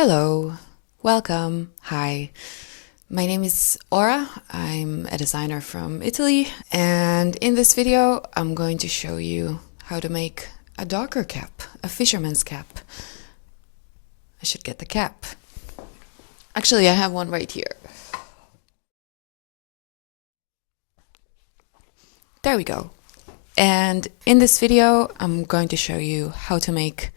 Hello, welcome, hi. My name is Ora. I'm a designer from Italy, and in this video I'm going to show you how to make a docker cap, a fisherman's cap. I should get the cap. Actually, I have one right here. There we go. And in this video I'm going to show you how to make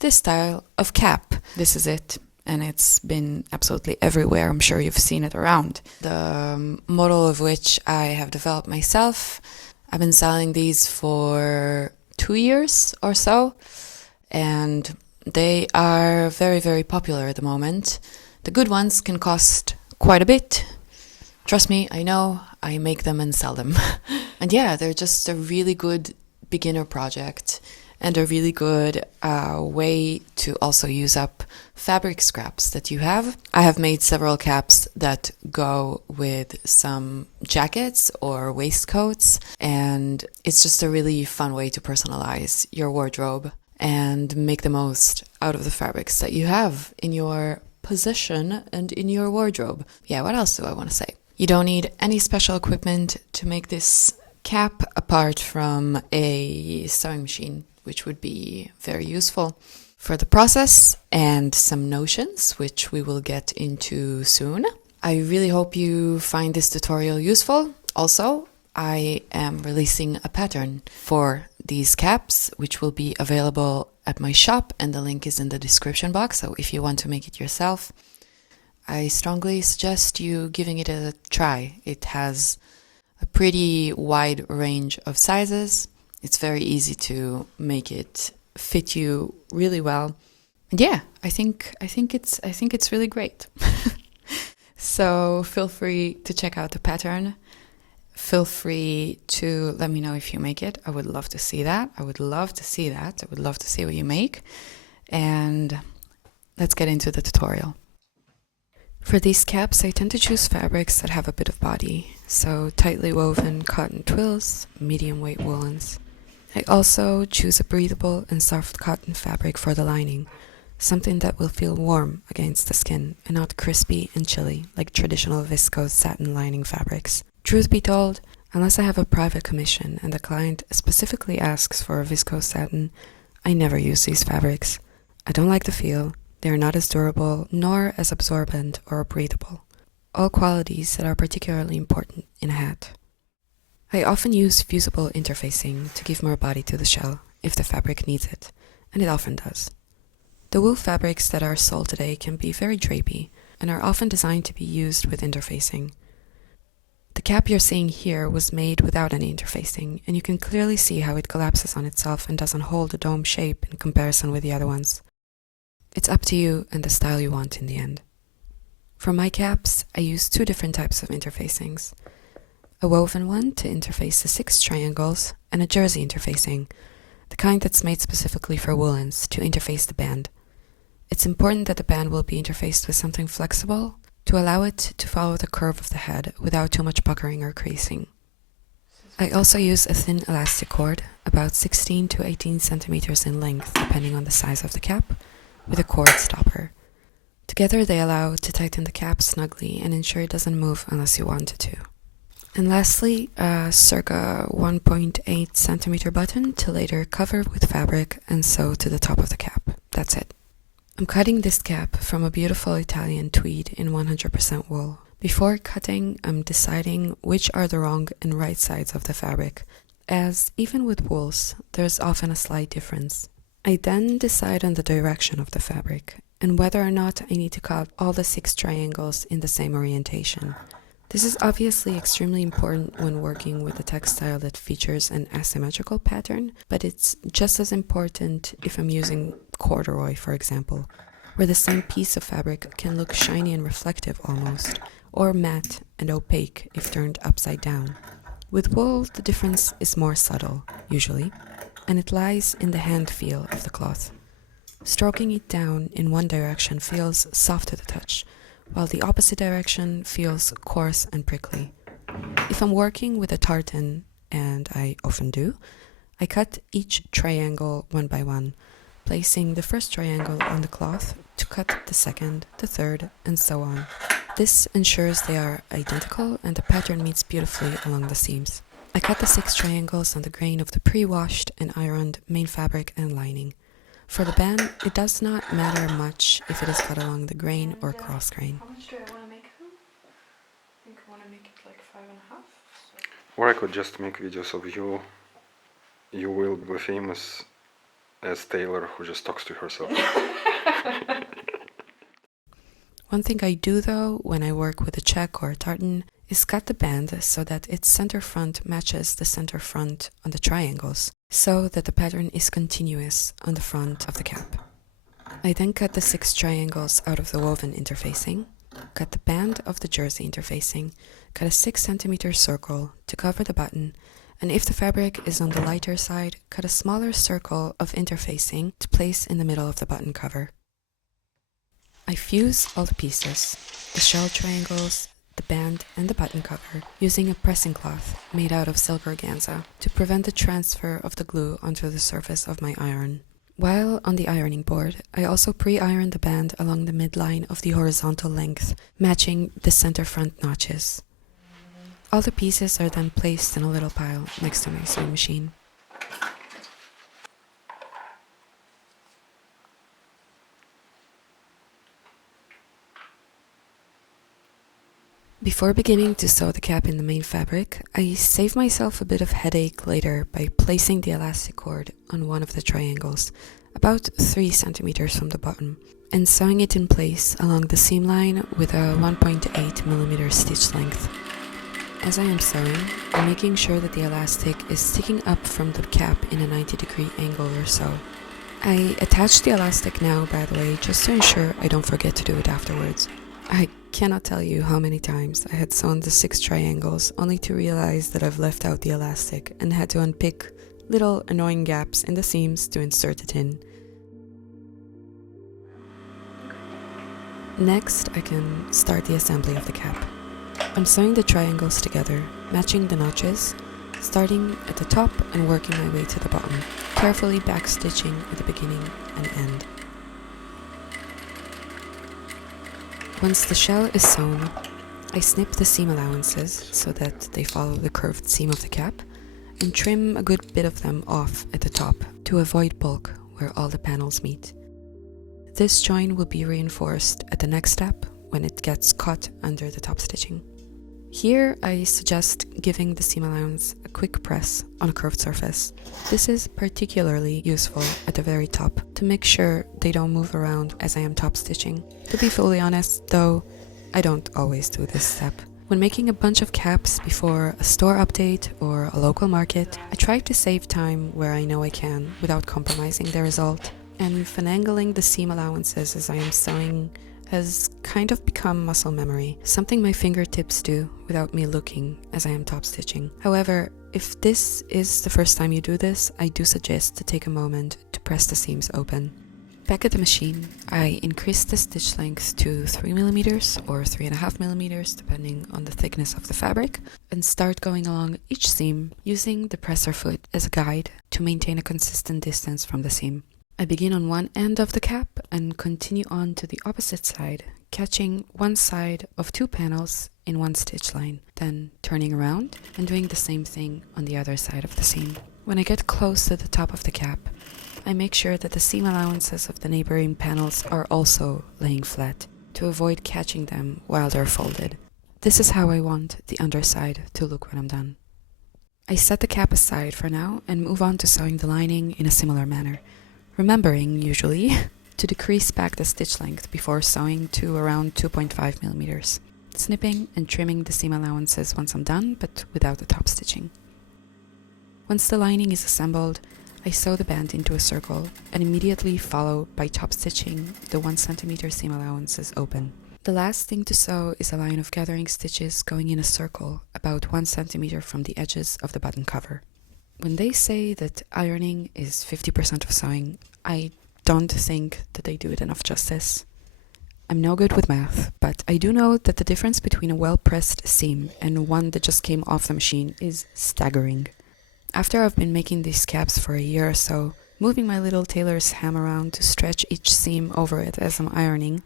this style of cap. This is it. And it's been absolutely everywhere. I'm sure you've seen it around. The model of which I have developed myself. I've been selling these for 2 years or so, and they are very, very popular at the moment. The good ones can cost quite a bit. Trust me, I know, I make them and sell them. And yeah, they're just a really good beginner project and a really good way to also use up fabric scraps that you have. I have made several caps that go with some jackets or waistcoats, and it's just a really fun way to personalize your wardrobe and make the most out of the fabrics that you have in your possession and in your wardrobe. Yeah, what else do I want to say? You don't need any special equipment to make this cap apart from a sewing machine, which would be very useful for the process, and some notions, which we will get into soon. I really hope you find this tutorial useful. Also, I am releasing a pattern for these caps, which will be available at my shop, and the link is in the description box, so if you want to make it yourself, I strongly suggest you giving it a try. It has a pretty wide range of sizes. It's very easy to make it fit you really well. And yeah, I think it's really great. So feel free to check out the pattern. Feel free to let me know if you make it. I would love to see that. I would love to see what you make. And let's get into the tutorial. For these caps, I tend to choose fabrics that have a bit of body. So tightly woven cotton twills, medium weight woolens. I also choose a breathable and soft cotton fabric for the lining, something that will feel warm against the skin and not crispy and chilly like traditional viscose satin lining fabrics. Truth be told, unless I have a private commission and the client specifically asks for a viscose satin, I never use these fabrics. I don't like the feel, they are not as durable nor as absorbent or breathable, all qualities that are particularly important in a hat. I often use fusible interfacing to give more body to the shell if the fabric needs it, and it often does. The wool fabrics that are sold today can be very drapey and are often designed to be used with interfacing. The cap you're seeing here was made without any interfacing, and you can clearly see how it collapses on itself and doesn't hold a dome shape in comparison with the other ones. It's up to you and the style you want in the end. For my caps, I use 2 different types of interfacings. A woven one to interface the 6 triangles, and a jersey interfacing, the kind that's made specifically for woolens to interface the band. It's important that the band will be interfaced with something flexible to allow it to follow the curve of the head without too much puckering or creasing. I also use a thin elastic cord, about 16 to 18 centimeters in length depending on the size of the cap, with a cord stopper. Together they allow to tighten the cap snugly and ensure it doesn't move unless you want it to. And lastly, a circa 1.8 centimeter button to later cover with fabric and sew to the top of the cap. That's it. I'm cutting this cap from a beautiful Italian tweed in 100% wool. Before cutting, I'm deciding which are the wrong and right sides of the fabric, as even with wools, there's often a slight difference. I then decide on the direction of the fabric and whether or not I need to cut all the 6 triangles in the same orientation. This is obviously extremely important when working with a textile that features an asymmetrical pattern, but it's just as important if I'm using corduroy, for example, where the same piece of fabric can look shiny and reflective almost, or matte and opaque if turned upside down. With wool, the difference is more subtle, usually, and it lies in the hand feel of the cloth. Stroking it down in one direction feels soft to the touch, while the opposite direction feels coarse and prickly. If I'm working with a tartan, and I often do, I cut each triangle one by one, placing the first triangle on the cloth to to cut the second, the third, and so on. This ensures they are identical and the pattern meets beautifully along the seams. I cut the 6 triangles on the grain of the pre-washed and ironed main fabric and lining. For the band, it does not matter much if it is cut along the grain or cross grain. How much do I want to make them? I think I want to make it like 5.5. Or I could just make videos of you. You will be famous as Taylor who just talks to herself. One thing I do though, when I work with a check or a tartan, is cut the band so that its center front matches the center front on the triangles, so that the pattern is continuous on the front of the cap. I then cut the 6 triangles out of the woven interfacing, cut the band of the jersey interfacing, cut a 6 cm circle to cover the button, and if the fabric is on the lighter side, cut a smaller circle of interfacing to place in the middle of the button cover. I fuse all the pieces, the shell triangles, the band and the button cover, using a pressing cloth made out of silk organza to prevent the transfer of the glue onto the surface of my iron. While on the ironing board, I also pre-iron the band along the midline of the horizontal length, matching the center front notches. All the pieces are then placed in a little pile next to my sewing machine. Before beginning to sew the cap in the main fabric, I save myself a bit of headache later by placing the elastic cord on one of the triangles, about 3 centimeters from the bottom, and sewing it in place along the seam line with a 1.8mm stitch length. As I am sewing, I'm making sure that the elastic is sticking up from the cap in a 90-degree angle or so. I attach the elastic now, by the way, just to ensure I don't forget to do it afterwards. I cannot tell you how many times I had sewn the 6 triangles only to realize that I've left out the elastic and had to unpick little annoying gaps in the seams to insert it in. Next, I can start the assembly of the cap. I'm sewing the triangles together, matching the notches, starting at the top and working my way to the bottom, carefully backstitching at the beginning and end. Once the shell is sewn, I snip the seam allowances so that they follow the curved seam of the cap and trim a good bit of them off at the top to avoid bulk where all the panels meet. This join will be reinforced at the next step when it gets caught under the top stitching. Here I suggest giving the seam allowance a quick press on a curved surface. This is particularly useful at the very top to make sure they don't move around as I am top stitching. To be fully honest though, I don't always do this step. When making a bunch of caps before a store update or a local market, I try to save time where I know I can without compromising the result. And finagling the seam allowances as I am sewing has kind of become muscle memory, something my fingertips do without me looking as I am top stitching. However, if this is the first time you do this, I do suggest to take a moment to press the seams open. Back at the machine, I increase the stitch length to 3mm or 3.5mm depending on the thickness of the fabric, and start going along each seam using the presser foot as a guide to maintain a consistent distance from the seam. I begin on one end of the cap and continue on to the opposite side, catching one side of 2 panels in one stitch line, then turning around and doing the same thing on the other side of the seam. When I get close to the top of the cap, I make sure that the seam allowances of the neighboring panels are also laying flat to avoid catching them while they're folded. This is how I want the underside to look when I'm done. I set the cap aside for now and move on to sewing the lining in a similar manner, remembering, usually, to decrease back the stitch length before sewing to around 2.5mm, snipping and trimming the seam allowances once I'm done, but without the top stitching. Once the lining is assembled, I sew the band into a circle and immediately follow by top stitching the 1cm seam allowances open. The last thing to sew is a line of gathering stitches going in a circle about 1 cm from the edges of the button cover. When they say that ironing is 50% of sewing, I don't think that they do it enough justice. I'm no good with math, but I do know that the difference between a well-pressed seam and one that just came off the machine is staggering. After I've been making these caps for a year or so, Moving my little tailor's ham around to stretch each seam over it as I'm ironing,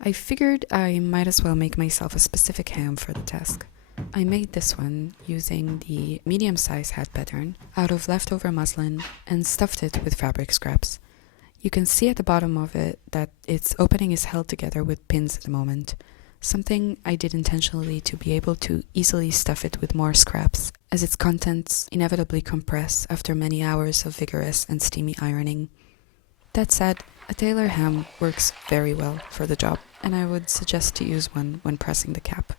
I figured I might as well make myself a specific ham for the task. I made this one using the medium-size hat pattern out of leftover muslin and stuffed it with fabric scraps. You can see at the bottom of it that its opening is held together with pins at the moment, something I did intentionally to be able to easily stuff it with more scraps, as its contents inevitably compress after many hours of vigorous and steamy ironing. That said, a tailor hem works very well for the job, and I would suggest to use one when pressing the cap.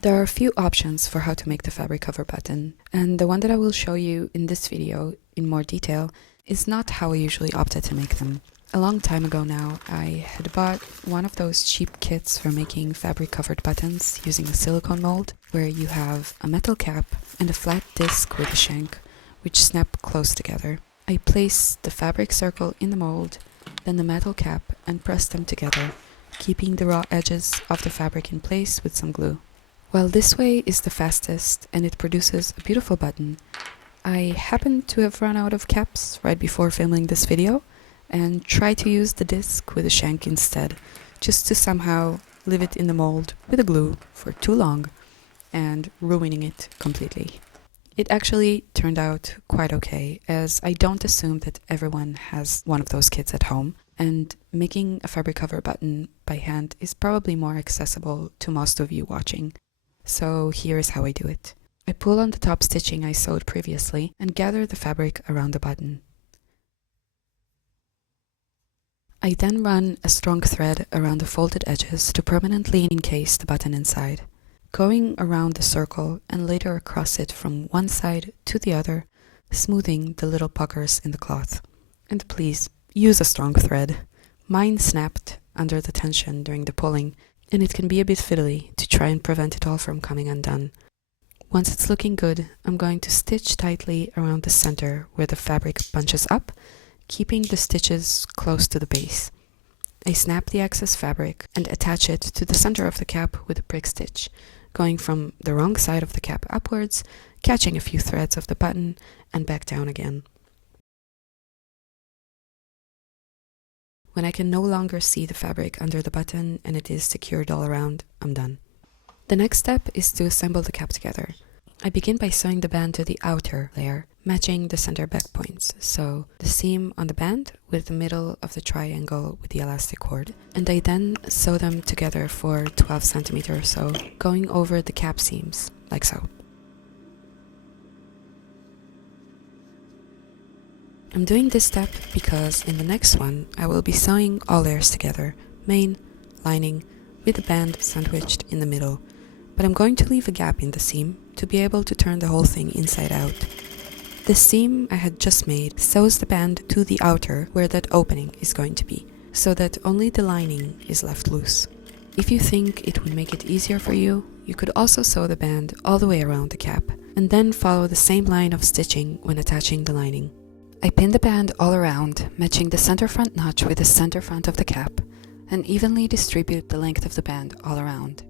There are a few options for how to make the fabric cover button, and the one that I will show you in this video in more detail is not how I usually opted to make them. A long time ago now, I had bought one of those cheap kits for making fabric covered buttons using a silicone mold, where you have a metal cap and a flat disc with a shank, which snap close together. I place the fabric circle in the mold, then the metal cap, and press them together, keeping the raw edges of the fabric in place with some glue. While this way is the fastest and it produces a beautiful button, I happened to have run out of caps right before filming this video and tried to use the disc with a shank instead, just to somehow leave it in the mold with the glue for too long and ruining it completely. It actually turned out quite okay, as I don't assume that everyone has one of those kits at home, and making a fabric cover button by hand is probably more accessible to most of you watching. So here is how I do it. I pull on the top stitching I sewed previously and gather the fabric around the button. I then run a strong thread around the folded edges to permanently encase the button inside. Going around the circle and later across it from one side to the other, smoothing the little puckers in the cloth. And please, use a strong thread. Mine snapped under the tension during the pulling, and it can be a bit fiddly to try and prevent it all from coming undone. Once it's looking good, I'm going to stitch tightly around the center where the fabric bunches up, keeping the stitches close to the base. I snap the excess fabric and attach it to the center of the cap with a prick stitch, going from the wrong side of the cap upwards, catching a few threads of the button, and back down again. When I can no longer see the fabric under the button and it is secured all around, I'm done. The next step is to assemble the cap together. I begin by sewing the band to the outer layer, matching the center back points, so the seam on the band with the middle of the triangle with the elastic cord, and I then sew them together for 12 centimeters or so, going over the cap seams, like so. I'm doing this step because in the next one I will be sewing all layers together, main, lining, with the band sandwiched in the middle, but I'm going to leave a gap in the seam to be able to turn the whole thing inside out. The seam I had just made sews the band to the outer where that opening is going to be, so that only the lining is left loose. If you think it would make it easier for you, you could also sew the band all the way around the cap, and then follow the same line of stitching when attaching the lining. I pin the band all around, matching the center front notch with the center front of the cap, and evenly distribute the length of the band all around.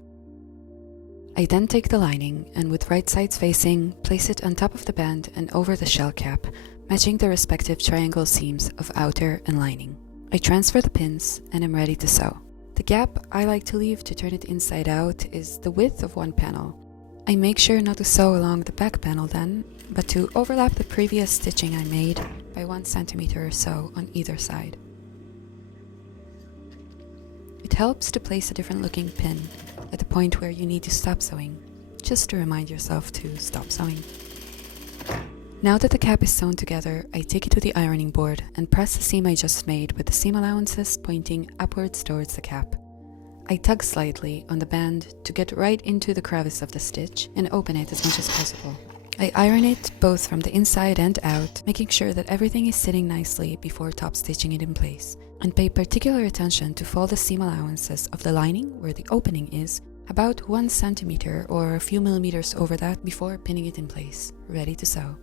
I then take the lining and with right sides facing, place it on top of the band and over the shell cap, matching the respective triangle seams of outer and lining. I transfer the pins and am ready to sew. The gap I like to leave to turn it inside out is the width of one panel. I make sure not to sew along the back panel then, but to overlap the previous stitching I made by 1 centimeter or so on either side. It helps to place a different looking pin at the point where you need to stop sewing, just to remind yourself to stop sewing. Now that the cap is sewn together, I take it to the ironing board and press the seam I just made with the seam allowances pointing upwards towards the cap. I tug slightly on the band to get right into the crevice of the stitch and open it as much as possible. I iron it both from the inside and out, making sure that everything is sitting nicely before top stitching it in place, and pay particular attention to fold the seam allowances of the lining where the opening is about 1 centimeter or a few millimeters over that before pinning it in place, ready to sew.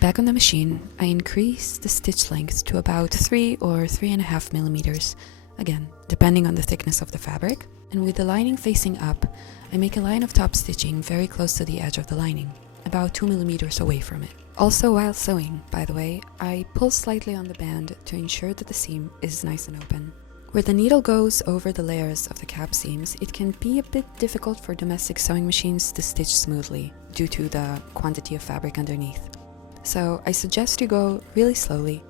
Back on the machine, I increase the stitch length to about 3 or 3.5 millimeters, again, depending on the thickness of the fabric, and with the lining facing up, I make a line of top stitching very close to the edge of the lining, about 2 millimeters away from it. Also, while sewing, by the way, I pull slightly on the band to ensure that the seam is nice and open. Where the needle goes over the layers of the cap seams, it can be a bit difficult for domestic sewing machines to stitch smoothly due to the quantity of fabric underneath. So I suggest you go really slowly,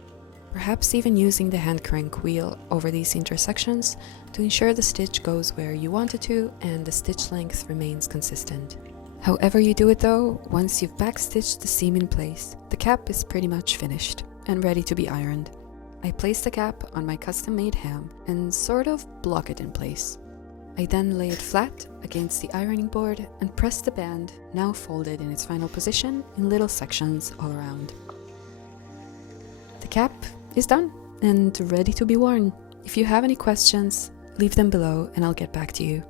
perhaps even using the hand crank wheel over these intersections to ensure the stitch goes where you want it to and the stitch length remains consistent. However you do it though, once you've backstitched the seam in place, the cap is pretty much finished and ready to be ironed. I place the cap on my custom-made hem and sort of block it in place. I then lay it flat against the ironing board and press the band, now folded in its final position, in little sections all around. The cap is done and ready to be worn. If you have any questions, leave them below and I'll get back to you.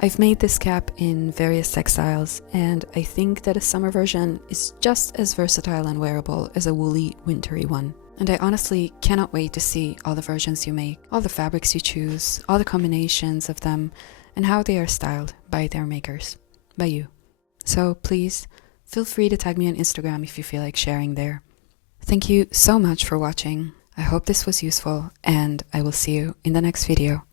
I've made this cap in various textiles, and I think that a summer version is just as versatile and wearable as a woolly, wintry one. And I honestly cannot wait to see all the versions you make, all the fabrics you choose, all the combinations of them, and how they are styled by their makers, by you. So please, feel free to tag me on Instagram if you feel like sharing there. Thank you so much for watching. I hope this was useful, and I will see you in the next video.